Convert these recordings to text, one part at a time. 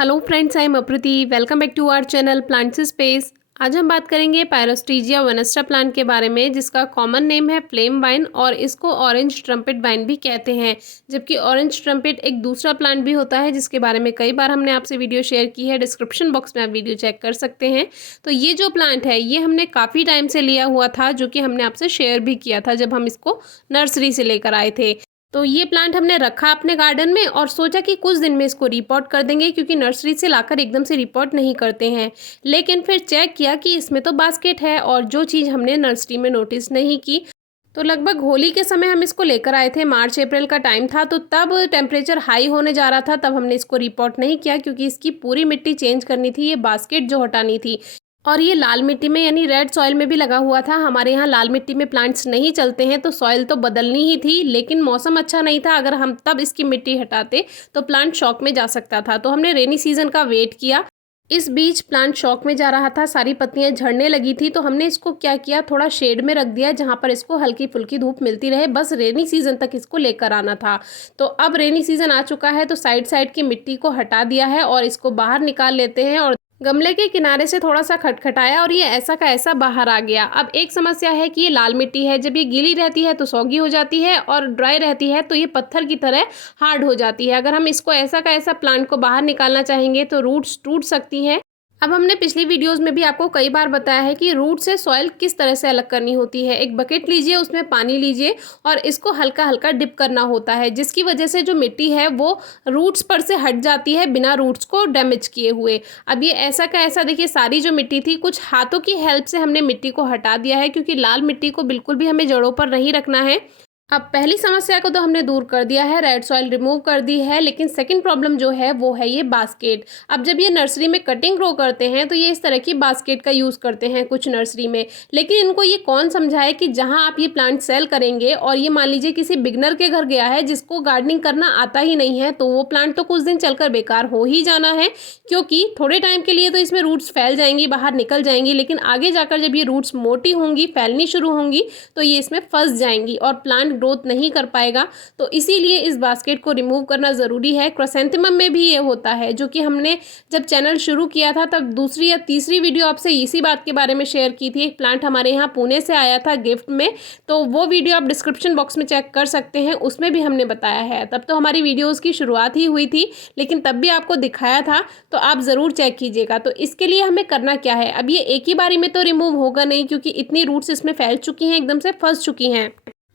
Hello friends, I am Aprati. Welcome back to our channel plants space. आज हम बात करेंगे पायरोस्टीजिया वनस्टा प्लांट के बारे में, जिसका कॉमन नेम है फ्लेम वाइन और इसको ऑरेंज ट्रम्पेट वाइन भी कहते हैं। जबकि ऑरेंज ट्रम्पेट एक दूसरा प्लांट भी होता है जिसके बारे में कई बार हमने आपसे वीडियो शेयर की है। डिस्क्रिप्शन बॉक्स में आप वीडियो चेक कर सकते हैं। तो ये जो प्लांट है ये हमने काफ़ी टाइम से लिया हुआ था, जो कि हमने आपसे शेयर भी किया था जब हम इसको नर्सरी से लेकर आए थे। तो ये प्लांट हमने रखा अपने गार्डन में और सोचा कि कुछ दिन में इसको रिपोर्ट कर देंगे, क्योंकि नर्सरी से लाकर एकदम से रिपोर्ट नहीं करते हैं। लेकिन फिर चेक किया कि इसमें तो बास्केट है, और जो चीज़ हमने नर्सरी में नोटिस नहीं की, तो लगभग होली के समय हम इसको लेकर आए थे। मार्च अप्रैल का टाइम था, तो तब टेम्परेचर हाई होने जा रहा था। तब हमने इसको रिपोर्ट नहीं किया, क्योंकि इसकी पूरी मिट्टी चेंज करनी थी, ये बास्केट जो हटानी थी। और ये लाल मिट्टी में यानी रेड सॉइल में भी लगा हुआ था। हमारे यहाँ लाल मिट्टी में प्लांट्स नहीं चलते हैं, तो सॉइल तो बदलनी ही थी। लेकिन मौसम अच्छा नहीं था, अगर हम तब इसकी मिट्टी हटाते तो प्लांट शॉक में जा सकता था। तो हमने रेनी सीजन का वेट किया। इस बीच प्लांट शॉक में जा रहा था, सारी पत्तियां झड़ने लगी थी। तो हमने इसको क्या किया, थोड़ा शेड में रख दिया जहां पर इसको हल्की फुल्की धूप मिलती रहे। बस रेनी सीजन तक इसको लेकर आना था। तो अब रेनी सीजन आ चुका है, तो साइड साइड की मिट्टी को हटा दिया है और इसको बाहर निकाल लेते हैं। और गमले के किनारे से थोड़ा सा खटखटाया और ये ऐसा का ऐसा बाहर आ गया। अब एक समस्या है कि ये लाल मिट्टी है, जब ये गीली रहती है तो सौगी हो जाती है, और ड्राई रहती है तो ये पत्थर की तरह हार्ड हो जाती है। अगर हम इसको ऐसा का ऐसा प्लांट को बाहर निकालना चाहेंगे तो रूट्स टूट सकती हैं। अब हमने पिछली वीडियोस में भी आपको कई बार बताया है कि रूट से सॉइल किस तरह से अलग करनी होती है। एक बकेट लीजिए, उसमें पानी लीजिए और इसको हल्का हल्का डिप करना होता है, जिसकी वजह से जो मिट्टी है वो रूट्स पर से हट जाती है बिना रूट्स को डैमेज किए हुए। अब ये ऐसा का ऐसा देखिए, सारी जो मिट्टी थी कुछ हाथों की हेल्प से हमने मिट्टी को हटा दिया है, क्योंकि लाल मिट्टी को बिल्कुल भी हमें जड़ों पर नहीं रखना है। अब पहली समस्या को तो हमने दूर कर दिया है, रेड सॉइल रिमूव कर दी है। लेकिन सेकंड प्रॉब्लम जो है वो है ये बास्केट। अब जब ये नर्सरी में कटिंग ग्रो करते हैं तो ये इस तरह की बास्केट का यूज़ करते हैं कुछ नर्सरी में। लेकिन इनको ये कौन समझाए कि जहां आप ये प्लांट सेल करेंगे, और ये मान लीजिए किसी बिगनर के घर गया है जिसको गार्डनिंग करना आता ही नहीं है, तो वो प्लांट तो कुछ दिन चलकर बेकार हो ही जाना है। क्योंकि थोड़े टाइम के लिए तो इसमें रूट्स फैल जाएंगी, बाहर निकल जाएंगी, लेकिन आगे जाकर जब ये रूट्स मोटी होंगी, फैलनी शुरू होंगी, तो ये इसमें फंस जाएंगी और प्लांट ग्रोथ नहीं कर पाएगा। तो इसीलिए इस बास्केट को रिमूव करना ज़रूरी है। क्राइसैंथेमम में भी ये होता है, जो कि हमने जब चैनल शुरू किया था तब दूसरी या तीसरी वीडियो आपसे इसी बात के बारे में शेयर की थी। एक प्लांट हमारे यहाँ पुणे से आया था गिफ्ट में, तो वो वीडियो आप डिस्क्रिप्शन बॉक्स में चेक कर सकते हैं, उसमें भी हमने बताया है। तब तो हमारी वीडियोज़ की शुरुआत ही हुई थी, लेकिन तब भी आपको दिखाया था, तो आप ज़रूर चेक कीजिएगा। तो इसके लिए हमें करना क्या है, अब ये एक ही बारी में तो रिमूव होगा नहीं, क्योंकि इतनी रूट्स इसमें फैल चुकी हैं, एकदम से फंस चुकी हैं।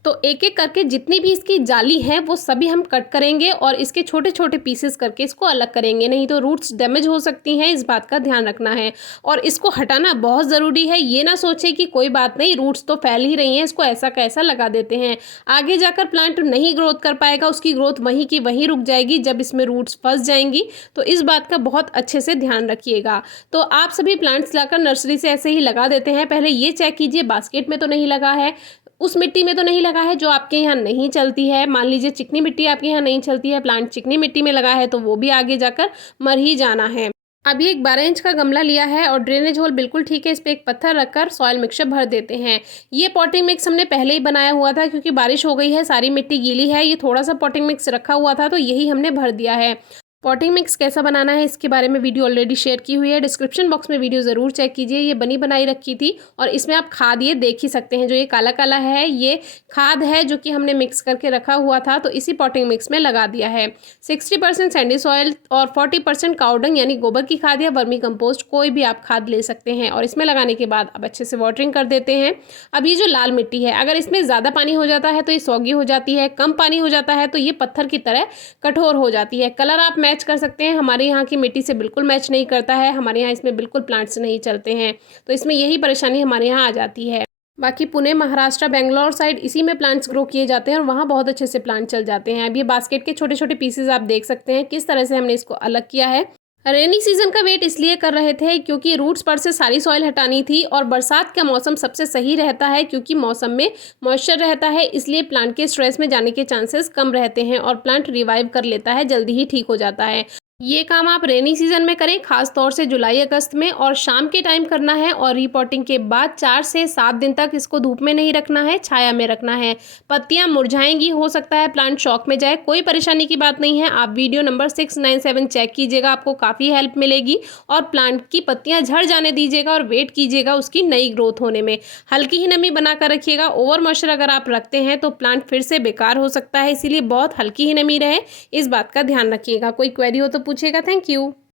तो एक एक करके जितनी भी इसकी जाली है वो सभी हम कट करेंगे और इसके छोटे छोटे पीसेस करके इसको अलग करेंगे, नहीं तो रूट्स डैमेज हो सकती हैं। इस बात का ध्यान रखना है और इसको हटाना बहुत ज़रूरी है। ये ना सोचे कि कोई बात नहीं, रूट्स तो फैल ही रही हैं, इसको ऐसा कैसा लगा देते हैं, आगे जाकर प्लांट नहीं ग्रोथ कर पाएगा, उसकी ग्रोथ वहीं की वहीं रुक जाएगी जब इसमें रूट्स फंस जाएंगी। तो इस बात का बहुत अच्छे से ध्यान रखिएगा। तो आप सभी प्लांट्स लाकर नर्सरी से ऐसे ही लगा देते हैं, पहले ये चेक कीजिए बास्केट में तो नहीं लगा है, उस मिट्टी में तो नहीं लगा है जो आपके यहाँ नहीं चलती है। मान लीजिए चिकनी मिट्टी आपके यहाँ नहीं चलती है, प्लांट चिकनी मिट्टी में लगा है, तो वो भी आगे जाकर मर ही जाना है। अभी एक 12 इंच का गमला लिया है और ड्रेनेज होल बिल्कुल ठीक है, इस पर एक पत्थर रखकर सॉइल मिक्सचर भर देते हैं। ये पॉटिंग मिक्स हमने पहले ही बनाया हुआ था, क्योंकि बारिश हो गई है, सारी मिट्टी गीली है, ये थोड़ा सा पॉटिंग मिक्स रखा हुआ था, तो यही हमने भर दिया है। पॉटिंग मिक्स कैसा बनाना है इसके बारे में वीडियो ऑलरेडी शेयर की हुई है, डिस्क्रिप्शन बॉक्स में वीडियो ज़रूर चेक कीजिए। ये बनी बनाई रखी थी और इसमें आप खाद ये देख ही सकते हैं, जो ये काला काला है ये खाद है जो कि हमने मिक्स करके रखा हुआ था, तो इसी पॉटिंग मिक्स में लगा दिया है। 60% सैंडी सॉयल और 40% काउडंग यानी गोबर की खाद या वर्मी कंपोस्ट, कोई भी आप खाद ले सकते हैं। और इसमें लगाने के बाद अब अच्छे से वाटरिंग कर देते हैं। अब ये जो लाल मिट्टी है, अगर इसमें ज़्यादा पानी हो जाता है तो ये सौगी हो जाती है, कम पानी हो जाता है तो ये पत्थर की तरह कठोर हो जाती है। कलर आप मैच कर सकते हैं, हमारे यहाँ की मिट्टी से बिल्कुल मैच नहीं करता है, हमारे यहाँ इसमें बिल्कुल प्लांट्स नहीं चलते हैं, तो इसमें यही परेशानी हमारे यहाँ आ जाती है। बाकी पुणे, महाराष्ट्र, बेंगलोर साइड इसी में प्लांट्स ग्रो किए जाते हैं और वहाँ बहुत अच्छे से प्लांट चल जाते हैं। अब ये बास्केट के छोटे छोटे पीसेस आप देख सकते हैं किस तरह से हमने इसको अलग किया है। रेनी सीजन का वेट इसलिए कर रहे थे क्योंकि रूट्स पर से सारी सॉइल हटानी थी, और बरसात का मौसम सबसे सही रहता है क्योंकि मौसम में मॉइस्चर रहता है, इसलिए प्लांट के स्ट्रेस में जाने के चांसेस कम रहते हैं और प्लांट रिवाइव कर लेता है, जल्दी ही ठीक हो जाता है। ये काम आप रेनी सीजन में करें, खास तौर से जुलाई अगस्त में, और शाम के टाइम करना है। और रीपॉटिंग के बाद 4 से 7 दिन तक इसको धूप में नहीं रखना है, छाया में रखना है। पत्तियां मुरझाएंगी, हो सकता है प्लांट शॉक में जाए, कोई परेशानी की बात नहीं है। आप वीडियो नंबर 697 चेक कीजिएगा, आपको काफ़ी हेल्प मिलेगी। और प्लांट की पत्तियां झड़ जाने दीजिएगा और वेट कीजिएगा उसकी नई ग्रोथ होने में। हल्की ही नमी बनाकर रखिएगा। ओवर मॉइस्चर अगर आप रखते हैं तो प्लांट फिर से बेकार हो सकता है, इसीलिए बहुत हल्की ही नमी रहे, इस बात का ध्यान रखिएगा। कोई क्वेरी हो तो पूछिएगा। Thank you.